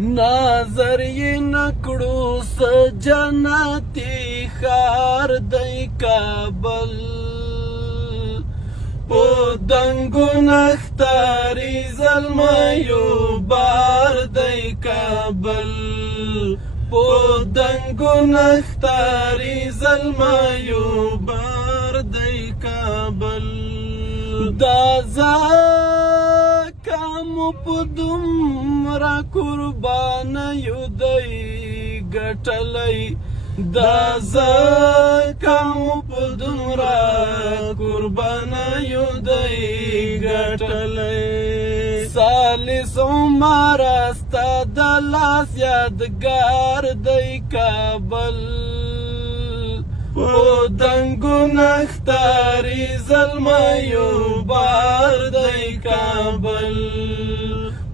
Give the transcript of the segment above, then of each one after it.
نظر یې نکړو څه جنتي ښار دی کابل په دنګو نښتاري زلمیو بار دی کابل په دنګو نښتاري زلمیو بار دی کابل دا ځکه مو په دومره قربانیو دی ګټلی دا ځکه مو په دومره قربانیو دی ګټلی ثالث عمر ستا د لاس یادګار دی کابل په دنګو نښتاري زلمیو بار دی کابل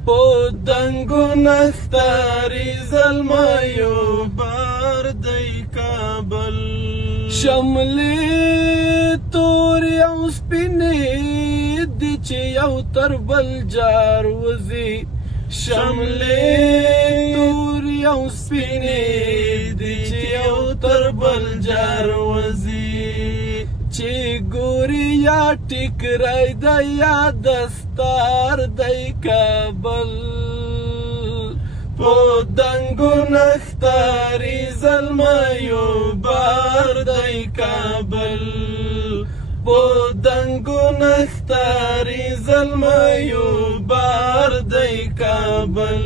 په دنګو نښتاري زلمیو بار دی کابل شملې تورې او سپینې دي چې یو تر بل جار وځي شملې تورې او سپینې دي چې یو تر بل جار وځي چې ګوري یا ټیکری دی یا دستار دی کابل په دنګو نښتاري زلمیو بار دی کابل په دنګو نښتاري زلمیو بار دی کابل